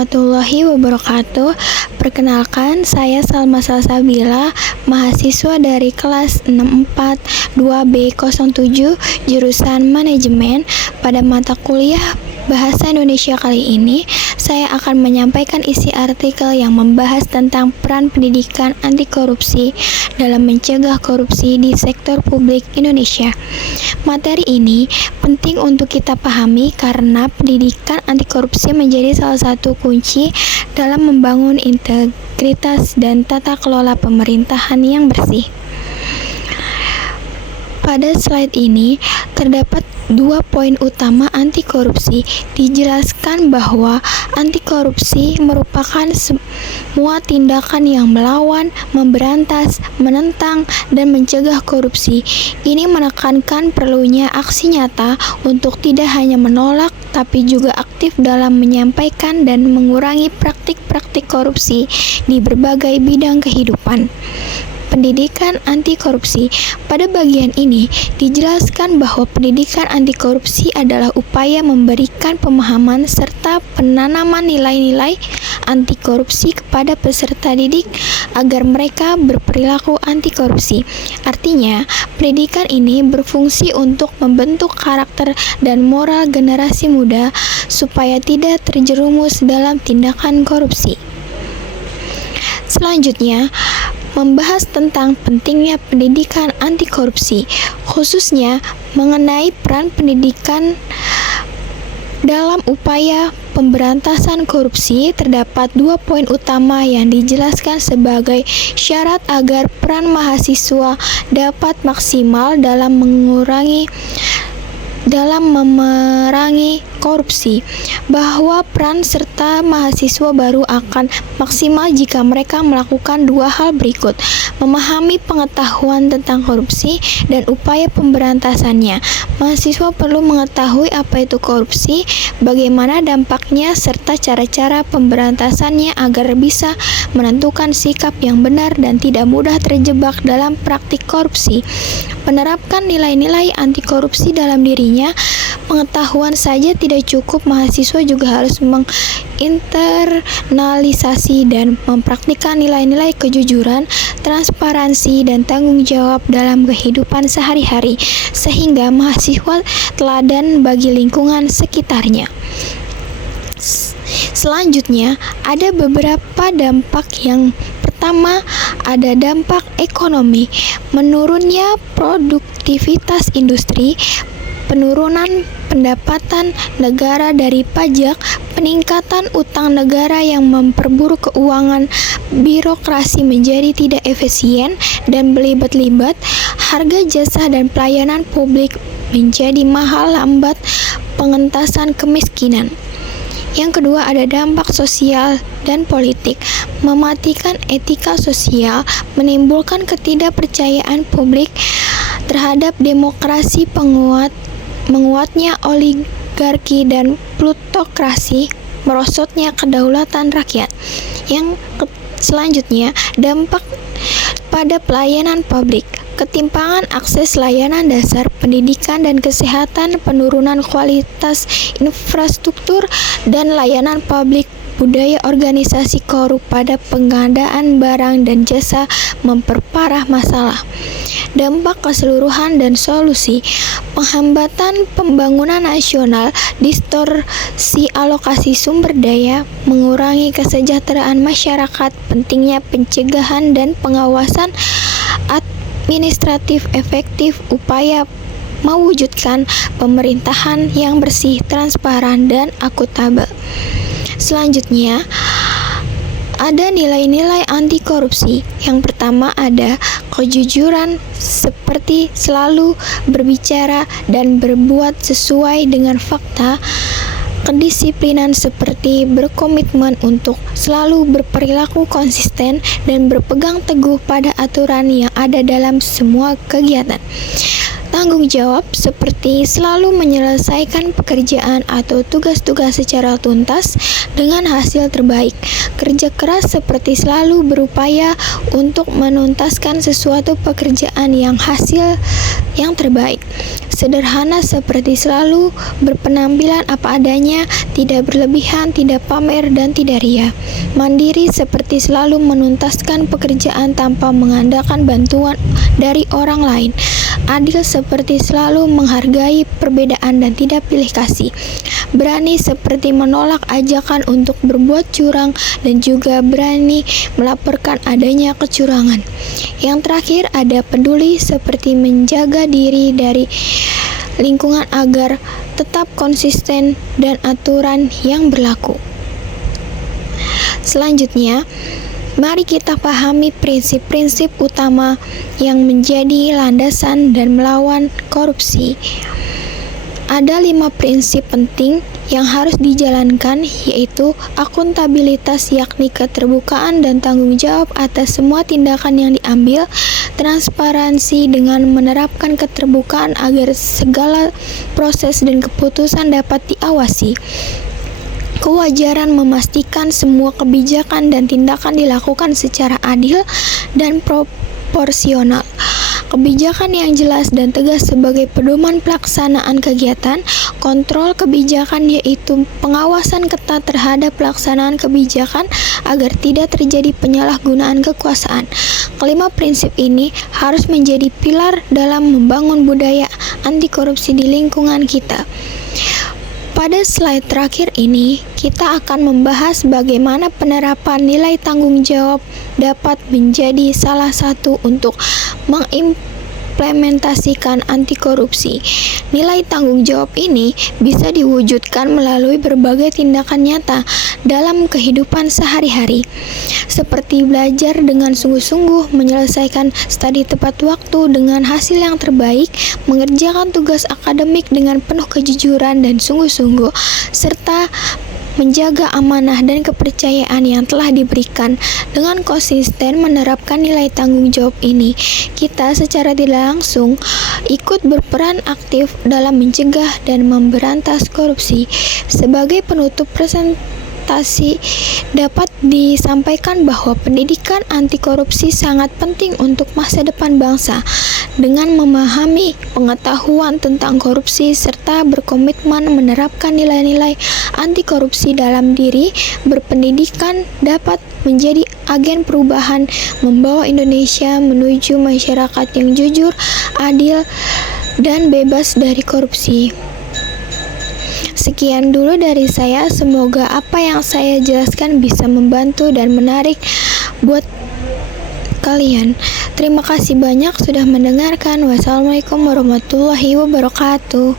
warahmatullahi wabarakatuh. Perkenalkan, saya Salma Salsabila, mahasiswa dari kelas 64 2B07 jurusan Manajemen. Pada mata kuliah Bahasa Indonesia kali ini, saya akan menyampaikan isi artikel yang membahas tentang peran pendidikan anti korupsi dalam mencegah korupsi di sektor publik Indonesia. Materi ini penting untuk kita pahami karena pendidikan anti korupsi menjadi salah satu kunci dalam membangun integritas dan tata kelola pemerintahan yang bersih. Pada slide ini terdapat 2 poin utama anti korupsi. Dijelaskan bahwa anti korupsi merupakan semua tindakan yang melawan, memberantas, menentang, dan mencegah korupsi. Ini menekankan perlunya aksi nyata untuk tidak hanya menolak, tapi juga aktif dalam menyampaikan dan mengurangi praktik-praktik korupsi di berbagai bidang kehidupan. Pendidikan anti korupsi. Pada bagian ini dijelaskan bahwa pendidikan anti korupsi adalah upaya memberikan pemahaman serta penanaman nilai-nilai anti korupsi kepada peserta didik agar mereka berperilaku anti korupsi. Artinya, pendidikan ini berfungsi untuk membentuk karakter dan moral generasi muda supaya tidak terjerumus dalam tindakan korupsi. Selanjutnya, membahas tentang pentingnya pendidikan anti korupsi, khususnya mengenai peran pendidikan dalam upaya pemberantasan korupsi. Terdapat 2 poin utama yang dijelaskan sebagai syarat agar peran mahasiswa dapat maksimal dalam memerangi korupsi, bahwa peran serta mahasiswa baru akan maksimal jika mereka melakukan 2 hal berikut: memahami pengetahuan tentang korupsi dan upaya pemberantasannya. Mahasiswa perlu mengetahui apa itu korupsi, bagaimana dampaknya, serta cara-cara pemberantasannya agar bisa menentukan sikap yang benar dan tidak mudah terjebak dalam praktik korupsi. Menerapkan nilai-nilai anti korupsi dalam dirinya. Pengetahuan saja tidak cukup, mahasiswa juga harus menginternalisasi dan mempraktikkan nilai-nilai kejujuran, transparansi, dan tanggung jawab dalam kehidupan sehari-hari, sehingga mahasiswa teladan bagi lingkungan sekitarnya. Selanjutnya, ada beberapa dampak. Yang pertama, ada dampak ekonomi. Menurunnya produktivitas industri, penurunan pendapatan negara dari pajak, peningkatan utang negara yang memperburuk keuangan, birokrasi menjadi tidak efisien dan berlibat-libat, harga jasa dan pelayanan publik menjadi mahal, lambat pengentasan kemiskinan. Yang kedua, ada dampak sosial dan politik. Mematikan etika sosial, menimbulkan ketidakpercayaan publik terhadap demokrasi, menguatnya oligarki dan plutokrasi, merosotnya kedaulatan rakyat. Yang selanjutnya, dampak pada pelayanan publik. Ketimpangan akses layanan dasar, pendidikan dan kesehatan, penurunan kualitas infrastruktur dan layanan publik, budaya organisasi korup pada pengadaan barang dan jasa memperparah masalah. Dampak keseluruhan dan solusi. Penghambatan pembangunan nasional, distorsi alokasi sumber daya, mengurangi kesejahteraan masyarakat, pentingnya pencegahan dan pengawasan administratif efektif, upaya mewujudkan pemerintahan yang bersih, transparan, dan akuntabel. Selanjutnya, ada nilai-nilai anti korupsi. Yang pertama ada kejujuran, seperti selalu berbicara dan berbuat sesuai dengan fakta. Kedisiplinan, seperti berkomitmen untuk selalu berperilaku konsisten dan berpegang teguh pada aturan yang ada dalam semua kegiatan. Tanggung jawab, seperti selalu menyelesaikan pekerjaan atau tugas-tugas secara tuntas dengan hasil terbaik. Kerja keras, seperti selalu berupaya untuk menuntaskan sesuatu pekerjaan yang hasil yang terbaik. Sederhana seperti selalu berpenampilan apa adanya, tidak berlebihan, tidak pamer, dan tidak ria. Mandiri seperti selalu menuntaskan pekerjaan tanpa mengandalkan bantuan dari orang lain. Adil seperti selalu menghargai perbedaan dan tidak pilih kasih. Berani seperti menolak ajakan untuk berbuat curang dan juga berani melaporkan adanya kecurangan. Yang terakhir ada peduli seperti menjaga diri dari lingkungan agar tetap konsisten dan aturan yang berlaku. Selanjutnya, mari kita pahami prinsip-prinsip utama yang menjadi landasan dan melawan korupsi. Ada 5 prinsip penting yang harus dijalankan, yaitu akuntabilitas, yakni keterbukaan dan tanggung jawab atas semua tindakan yang diambil, transparansi dengan menerapkan keterbukaan agar segala proses dan keputusan dapat diawasi, kewajaran memastikan semua kebijakan dan tindakan dilakukan secara adil dan proporsional, kebijakan yang jelas dan tegas sebagai pedoman pelaksanaan kegiatan, kontrol kebijakan yaitu pengawasan ketat terhadap pelaksanaan kebijakan agar tidak terjadi penyalahgunaan kekuasaan. Kelima prinsip ini harus menjadi pilar dalam membangun budaya anti korupsi di lingkungan kita. Pada slide terakhir ini, kita akan membahas bagaimana penerapan nilai tanggung jawab dapat menjadi salah satu untuk mengimplementasikan anti korupsi. Nilai tanggung jawab ini bisa diwujudkan melalui berbagai tindakan nyata dalam kehidupan sehari-hari, seperti belajar dengan sungguh-sungguh, menyelesaikan studi tepat waktu dengan hasil yang terbaik, mengerjakan tugas akademik dengan penuh kejujuran dan sungguh-sungguh, serta menjaga amanah dan kepercayaan yang telah diberikan. Dengan konsisten menerapkan nilai tanggung jawab ini, kita secara tidak langsung ikut berperan aktif dalam mencegah dan memberantas korupsi. Sebagai penutup presentasi, dapat disampaikan bahwa pendidikan anti korupsi sangat penting untuk masa depan bangsa. Dengan memahami pengetahuan tentang korupsi serta berkomitmen menerapkan nilai-nilai anti korupsi dalam diri, berpendidikan dapat menjadi agen perubahan, membawa Indonesia menuju masyarakat yang jujur, adil, dan bebas dari korupsi. Sekian dulu dari saya, semoga apa yang saya jelaskan bisa membantu dan menarik buat kalian. Terima kasih banyak sudah mendengarkan. Wassalamualaikum warahmatullahi wabarakatuh.